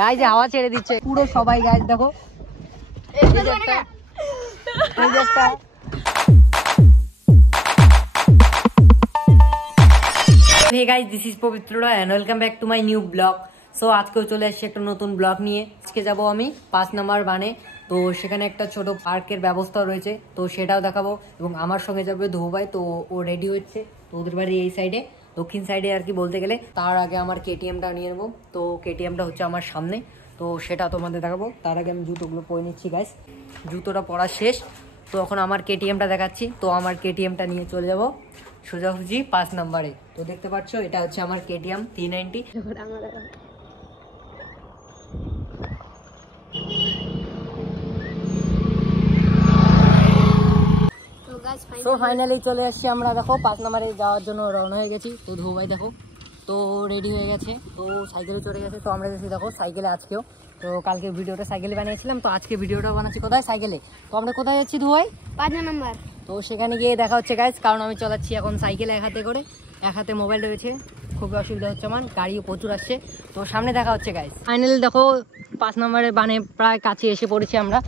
Guys হাওয়া ছেড়ে দিচ্ছে পুরো সবাই। গাইজ দেখো Hey guys, this is Povitra and welcome back to my new vlog. So আজকেও চলে আসছি একটা নতুন ব্লগ নিয়ে। আজকে যাব আমি 5 নম্বর বানে। তো সেখানে একটা ছোট পার্কের ব্যবস্থা রয়েছে, তো সেটাও দেখাবো। এবং আমার সঙ্গে যাবে ধুবু ভাই, তো ও রেডি হচ্ছে। তো ওদের বাড়ি এই সাইডে, দক্ষিণ সাইডে আর কি বলতে গেলে। তার আগে আমার কেটিএমটা নিয়ে নেবো, তো কেটিএমটা হচ্ছে আমার সামনে, তো সেটা তোমাদের দেখাবো। তার আগে আমি জুতোগুলো পরে নিচ্ছি গাইস, জুতোটা পরা শেষ। তো এখন আমার কেটিএমটা দেখাচ্ছি। তো আমার কেটিএমটা নিয়ে চলে যাব সোজাসুজি 5 নম্বরে। তো দেখতে পাচ্ছ এটা হচ্ছে আমার কেটিএম 390। তো ফাইনালি চলে আসছি আমরা, দেখো 5 নম্বরে যাওয়ার জন্য রওনা হয়ে গেছি। তো ধু ভাই দেখো তো রেডি হয়ে গেছে, তো সাইকেলে চড়ে গেছে। তো আমরা গেছি দেখো সাইকেলে আজকেও। তো কালকে ভিডিওটা সাইকেলে বানিয়েছিলাম, তো আজকে ভিডিওটা বানাচ্ছি কোথায়, সাইকেলে। তো আমরা কোথায় যাচ্ছি ধু ভাই? 5 নম্বর। তো সেখানে গিয়ে দেখা হচ্ছে গাইজ, কারণ আমি চালাচ্ছি এখন সাইকেল এক হাতে করে, এক হাতে মোবাইল রয়েছে, খুবই অসুবিধা হচ্ছে আমার, গাড়িও প্রচুর আসছে। তো সামনে দেখা হচ্ছে গাইজ। ফাইনালি দেখো 5 নম্বরের বানে প্রায় কাছে এসে পড়েছি আমরা।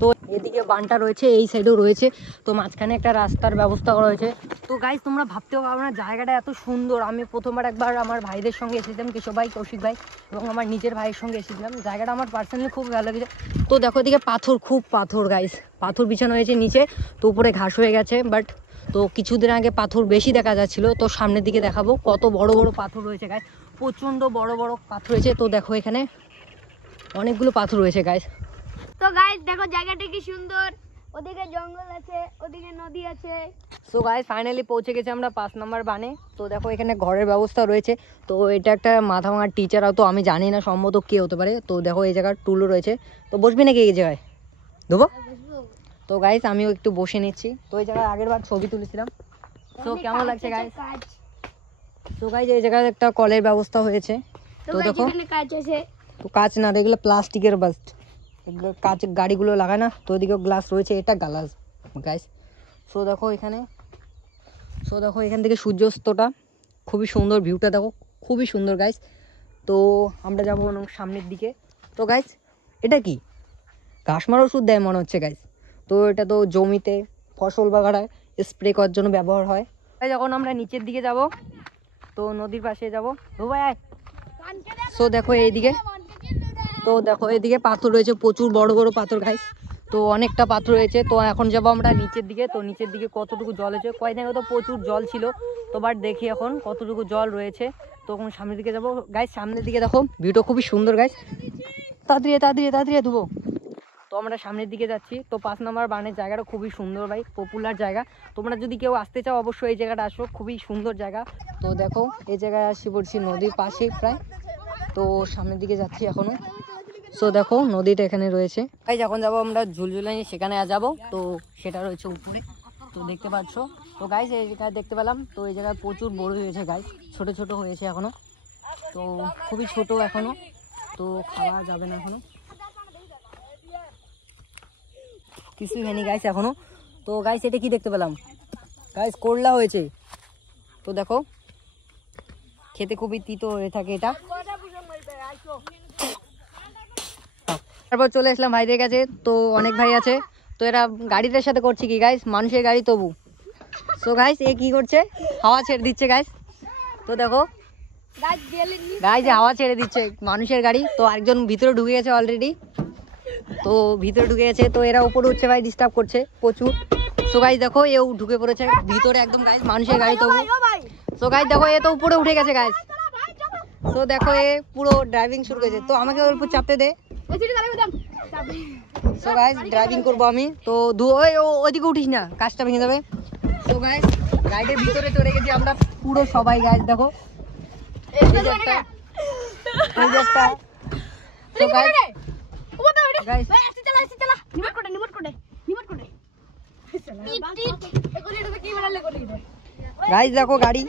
তো এদিকে বানটা রয়েছে, এই সাইডেও রয়েছে, তো মাঝখানে একটা রাস্তার ব্যবস্থা করা হয়েছে। তো গাইজ তোমরা ভাবতেও পারো না জায়গাটা এত সুন্দর। আমি প্রথমবার একবার আমার ভাইদের সঙ্গে এসেছিলাম, কেশব ভাই, কৌশিক ভাই এবং আমার নিজের ভাইয়ের সঙ্গে এসেছিলাম। জায়গাটা আমার পার্সোনালি খুব ভালো লেগেছে। তো দেখো এদিকে পাথর, খুব পাথর গাইজ, পাথর বিছানো হয়েছে নিচে, তো উপরে ঘাস হয়ে গেছে। বাট তো কিছুদিন আগে পাথর বেশি দেখা যাচ্ছিল, তো সামনের দিকে দেখাবো কত বড় বড় পাথর রয়েছে গাইজ, প্রচণ্ড বড় বড় পাথর রয়েছে। তো দেখো এখানে অনেকগুলো পাথর রয়েছে গাইজ। তো গাইস দেখো জায়গাটা কি সুন্দর, ওদিকে জঙ্গল আছে, ওদিকে নদী আছে। সো গাইস ফাইনালি পৌঁছে গেছি আমরা 5 নম্বর বানে। তো দেখো এখানে ঘরের ব্যবস্থা রয়েছে। তো এটা একটা মাথা ভাঙার টিচার, তো আমি জানি না সম্ভবত কে হতে পারে। তো দেখো এই জায়গার টুলও রয়েছে। তো বসবি নাকি এই জায়গায় দেবো? তো গাইস আমিও একটু বসে নিচ্ছি। তো এই জায়গায় আগের বার ছবি তুলেছিলাম। তো কেমন লাগছে গাইস? তো গাইস এই জায়গায় একটা কলের ব্যবস্থা হয়েছে। তো দেখো কাজ আছে, তো কাঁচ না, এগুলো প্লাস্টিকের বাস্ট, এগুলো কাঁচ গাড়িগুলো লাগায় না। তো ওদিকেও গ্লাস রয়েছে, এটা গ্লাস গাইস। সো দেখো এখানে, সো দেখো এখান থেকে সূর্যাস্তটা খুবই সুন্দর, ভিউটা দেখো খুবই সুন্দর গাইস। তো আমরা যাবো সামনের দিকে। তো গাইস এটা কি ঘাস মারা ওষুধ দেয় মনে হচ্ছে গাইস। তো এটা তো জমিতে ফসল বাগাড়ায় স্প্রে করার জন্য ব্যবহার হয়। তাই যখন আমরা নিচের দিকে যাব, তো নদীর পাশে যাবো। ও ভাই সো দেখো এইদিকে, তো দেখো এদিকে পাথর রয়েছে, প্রচুর বড় বড় পাথর গাইস। তো অনেকটা পাথর রয়েছে। তো এখন যাবো আমরা নিচের দিকে। তো নিচের দিকে কতটুকু জল হয়েছে, কয়েকদিন আগে তো প্রচুর জল ছিল, তো বাট দেখি এখন কতটুকু জল রয়েছে। তো এখন সামনের দিকে যাবো গাইস। সামনের দিকে দেখো ভিউটা খুবই সুন্দর গাইস, তাড়াতাড়ি তাড়াতাড়ি তাড়াতাড়ি ধুবো। তো আমরা সামনের দিকে যাচ্ছি। তো 5 নম্বর বানের জায়গাটা খুবই সুন্দর ভাই, পপুলার জায়গা। তোমরা যদি কেউ আসতে চাও অবশ্যই এই জায়গাটা আসো, খুবই সুন্দর জায়গা। তো দেখো এই জায়গায় আসি পড়ছি নদীর পাশে প্রায়। তো সামনের দিকে যাচ্ছি এখনো। সো দেখো নদীটা এখানে রয়েছে ভাই, যখন যাবো আমরা ঝুলঝুলানি সেখানে যাবো। তো সেটা রয়েছে উপরে, তো দেখতে পাচ্ছ। তো গাইস এই জায়গায় দেখতে পেলাম, তো এই জায়গায় প্রচুর বড় হয়েছে গাইস, ছোট ছোট হয়েছে এখনো, তো খুবই ছোট এখনো, তো খাওয়া যাবে না এখনো, কিছুই হয়নি গাইস এখনো। তো গাইস এটা কি দেখতে পেলাম গাইস, করলা হয়েছে। তো দেখো খেতে খুবই তিতো হয়ে থাকে এটা। তারপর চলে আসলাম ভাইদের কাছে। তো অনেক ভাই আছে, তো এরা গাড়িটার সাথে করছে কি গাইস, মানুষের গাড়ি তবু। সো গাইস এ কি করছে, হাওয়া ছেড়ে দিচ্ছে গাইস। তো দেখো গাইস হাওয়া ছেড়ে দিচ্ছে মানুষের গাড়ি। তো আরেকজন ভিতরে ঢুকে গেছে অলরেডি, তো ভিতরে ঢুকে গেছে। তো এরা উপরে উঠছে ভাই, ডিস্টার্ব করছে প্রচুর। সো গাইস দেখো এও ঢুকে পড়েছে ভিতরে একদম গাইস, মানুষের গাড়ি তবু। সো গাইস দেখো এ তো উপরে উঠে গেছে গাইস। সো দেখো এ পুরো ড্রাইভিং শুরু করেছে। তো আমাকে ওর উপর চাপতে দে। সো গাইস ড্রাইভিং করবো আমি। তো ওইদিকে উঠিস না, কাজটা ভেঙে যাবে। সো গাইস গাড়ির ভিতরে চলে গেছি আমরা পুরো সবাই গাইস, দেখো গাইস দেখো গাড়ি।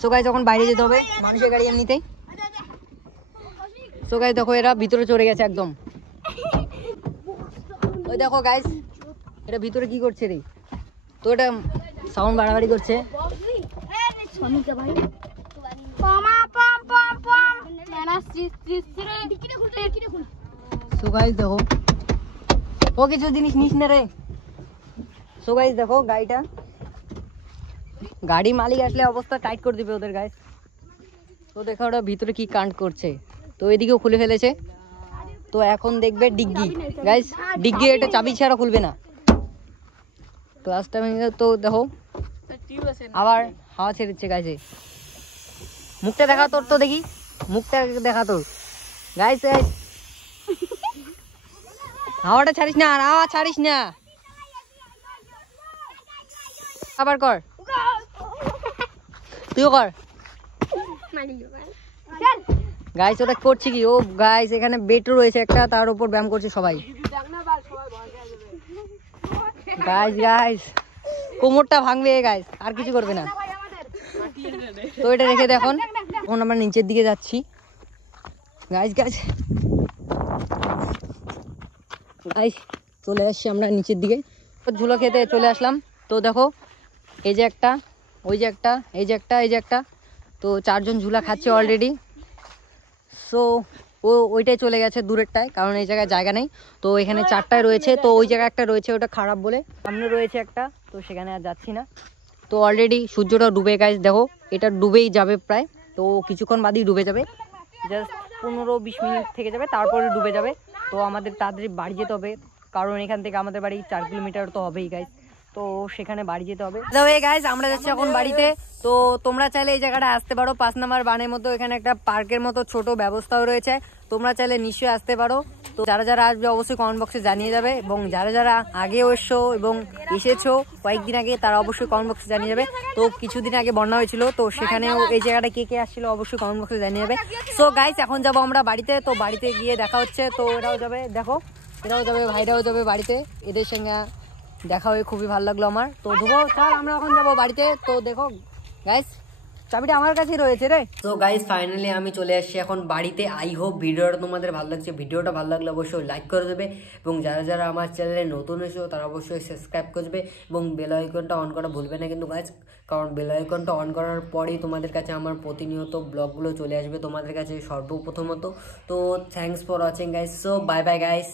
সো গাইস যখন বাইরে যেতে হবে মানুষের গাড়ি এমনিতেই। সো গাইস দেখো এরা ভিতরে চলে গেছে একদম। ওই দেখো গাইস এটা ভিতরে কি করছে রে, তো এটা সাউন্ড বাড়াবাড়ি করছে। সো গাইস দেখো ও কিছু জিনিস নিস না রে। সো গাইস দেখো গাড়ি মালিক আসলে অবস্থা টাইট করে দিবে ওদের গাইস। তো দেখো ওরা ভিতরে কি কাণ্ড করছে। তো এদিকেও খুলে ফেলেছে। তো এখন দেখবে ডিগ্গি গাইস, ডিগ্গি এটা চাবি ছাড়া খুলবে না। তো আস্তে তো দেখো আবার হাওয়া ছেড়েছে গাইছে। মুখটা দেখা তোর, তো দেখি মুখটা দেখা তোর গাইস। হাওয়াটা ছাড়িস না, আর হাওয়া ছাড়িস না, আবার কর, তুইও কর গাইস। ওটা করছি কি, ও গাইস এখানে বেড রয়েছে একটা, তার উপর ব্যায়াম করছে সবাই গাইস। গাইস কোমরটা ভাঙবে গাইস, আর কিছু করবে না। তো এটা রেখে দে। এখন আমরা নিচের দিকে যাচ্ছি গাইস। গাইস গাইস চলে আসছি আমরা নিচের দিকে, ঝুলো খেতে চলে আসলাম। তো দেখো এই যে একটা, ওই যে একটা, এই যে একটা, এই যে একটা। তো 4 জন ঝুলা খাচ্ছে অলরেডি। সো ওইটাই চলে গেছে দূরেরটায়, কারণ এই জায়গায় জায়গা নেই। তো এখানে 4টায় রয়েছে, তো ওই জায়গায় একটা রয়েছে, ওটা খারাপ বলে সামনে রয়েছে একটা, তো সেখানে আর যাচ্ছি না। তো অলরেডি সূর্যটা ডুবে গাইস, দেখো এটা ডুবেই যাবে প্রায়। তো কিছুক্ষণ বাদেই ডুবে যাবে, জাস্ট 15-20 মিনিট থেকে যাবে, তারপরে ডুবে যাবে। তো আমাদের তাড়াতাড়ি বাড়ি যেতে হবে, কারণ এখান থেকে আমাদের বাড়ি 4 কিলোমিটার তো হবেই গাইস। তো সেখানে বাড়ি যেতে হবে। গাইস আমরা যাচ্ছি এখন বাড়িতে। তো তোমরা চাইলে এই জায়গাটা আসতে পারো, 5 নম্বর বানের মতো এখানে একটা পার্কের মতো ছোট ব্যবস্থাও রয়েছে। তোমরা চাইলে নিশ্চয়ই আসতে পারো। তো যারা যারা আসবে অবশ্যই কমেন্ট বক্সে জানিয়ে যাবে, এবং যারা যারা আগেও এসছো এবং এসেছো কয়েকদিন আগে তারা অবশ্যই কমেন্ট বক্সে জানিয়ে যাবে। তো কিছুদিন আগে বন্যা হয়েছিল, তো সেখানেও এই জায়গাটা কে কে আসছিল অবশ্যই কমেন্ট বক্সে জানিয়ে যাবে। সো গাইস এখন যাবো আমরা বাড়িতে। তো বাড়িতে গিয়ে দেখা হচ্ছে। তো এরাও যাবে, দেখো এরাও যাবে, ভাইরাও যাবে বাড়িতে। এদের সঙ্গে দেখা হয়ে খুবই ভালো লাগলো আমার। তো ধুবো চল আমরা এখন যাবো বাড়িতে। তো দেখো গাইস চাবিটা আমার কাছেই রয়েছে রে। তো গাইস ফাইনালি আমি চলে আসছি এখন বাড়িতে। আই হোপ ভিডিওটা তোমাদের ভালো লাগছে। ভিডিওটা ভালো লাগলে অবশ্যই লাইক করে দেবে, এবং যারা যারা আমার চ্যানেলে নতুন এসো তারা অবশ্যই সাবস্ক্রাইব করবে, এবং বেল আইকনটা অন করা ভুলবে না কিন্তু গাইস, কারণ বেল আইকনটা অন করার পরেই তোমাদের কাছে আমার প্রতিনিয়ত ব্লগগুলো চলে আসবে তোমাদের কাছে সর্বপ্রথমত। তো thanks for watching guys. So bye bye guys.